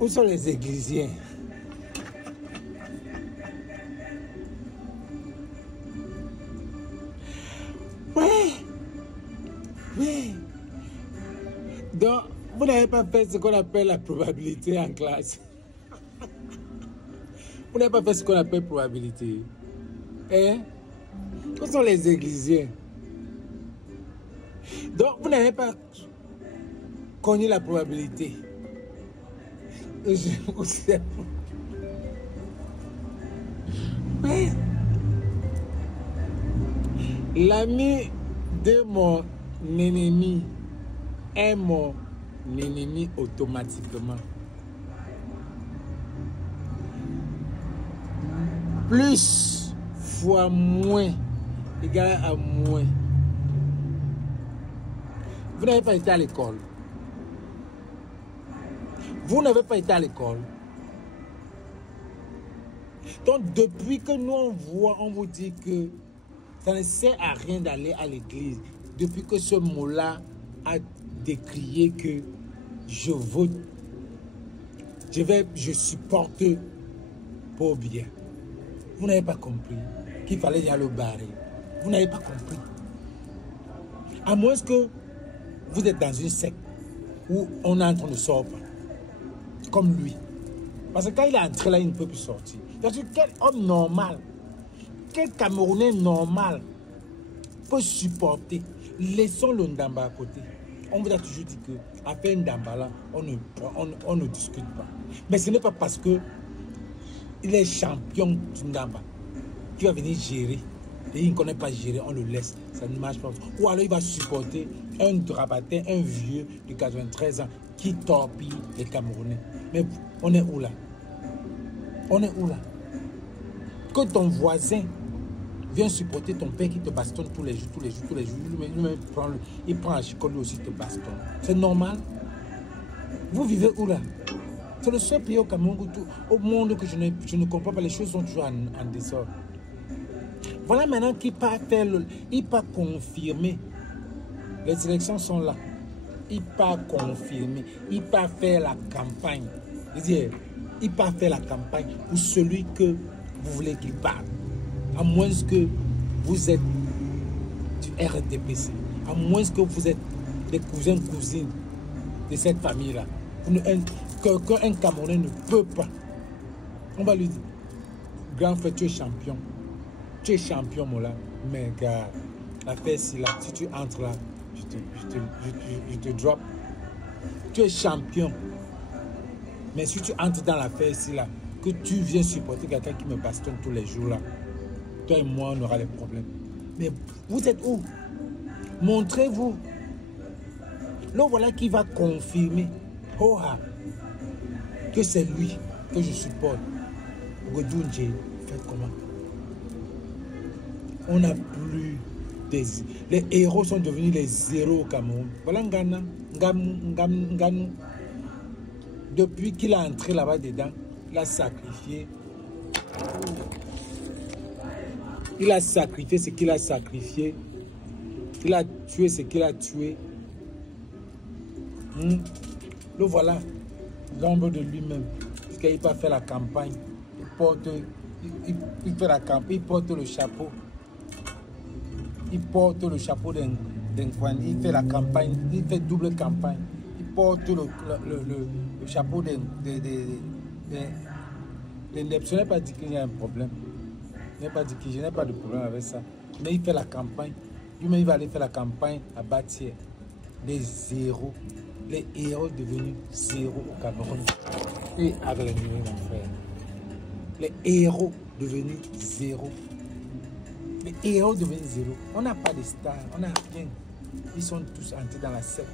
Où sont les églisiens? Ouais. Oui. Donc, vous n'avez pas fait ce qu'on appelle la probabilité en classe. Vous n'avez pas fait ce qu'on appelle probabilité. Hein? Où sont les églisiens? Donc, vous n'avez pas connu la probabilité. L'ami de mon ennemi est mon ennemi automatiquement. Plus fois moins égale à moins. Vous n'avez pas été à l'école. Vous n'avez pas été à l'école. Donc, depuis que nous on voit, on vous dit que ça ne sert à rien d'aller à l'église. Depuis que ce mot-là a décrié que je vote, je supporte pour bien. Vous n'avez pas compris qu'il fallait y aller au barré. Vous n'avez pas compris. À moins que vous êtes dans une secte où on est en train de sortir. Comme lui. Parce que quand il est entré là, il ne peut plus sortir. Parce que quel homme normal, quel Camerounais normal peut supporter? Laissons le Ndamba à côté. On vous a toujours dit que après Ndamba là, on ne discute pas. Mais ce n'est pas parce que il est champion du Ndamba qui va venir gérer. Et il ne connaît pas gérer, on le laisse. Ça ne marche pas. Ou alors il va supporter un drabatin, un vieux de 93 ans qui torpille les Camerounais. Mais on est où là? On est où là? Que ton voisin vient supporter ton père qui te bastonne tous les jours. Lui-même, il prend un chicot, lui aussi te bastonne. C'est normal? Vous vivez où là? C'est le seul pays au Cameroun, au monde que je ne comprends pas. Les choses sont toujours en désordre. Voilà maintenant qu'il part faire il part confirmer. Les élections sont là. Il part confirmer. Il part faire la campagne. Il part faire la campagne pour celui que vous voulez qu'il parte. À moins que vous êtes du RDPC. À moins que vous êtes des cousins-cousines de cette famille-là. Qu'un Camerounais ne peut pas. On va lui dire, grand frère, tu es champion. Tu es champion, mon là. Mais gars, l'affaire c'est là. Si tu entres là, je te drop. Tu es champion. Mais si tu entres dans l'affaire ici là, que tu viens supporter quelqu'un qui me bastonne tous les jours là, toi et moi on aura les problèmes. Mais vous êtes où? Montrez-vous. Là voilà qui va confirmer que c'est lui que je supporte. Godunje, faites comment? On n'a plus des... Les héros sont devenus les zéros au Cameroun. Voilà Ngana, Nganou. Depuis qu'il a entré là-bas dedans, il a sacrifié. Il a sacrifié ce qu'il a sacrifié. Il a tué ce qu'il a tué. Le voilà, l'ombre de lui-même. Parce qu'il peut faire la campagne. Il fait la campagne, il porte le chapeau. Il porte le chapeau d'un Kwani. Il fait la campagne, il fait double campagne. Il porte le chapeau d'un... Je n'ai pas dit qu'il y a un problème. Je n'ai pas dit que je n'ai pas de problème avec ça. Mais il fait la campagne. Lui-même, il va aller faire la campagne à Batier. Les zéros. Les héros devenus zéros au Cameroun. Et avec les nuits, mon frère. Les héros devenus zéros. Les héros devenus zéros. On n'a pas de stars. On n'a rien. Ils sont tous entrés dans la secte.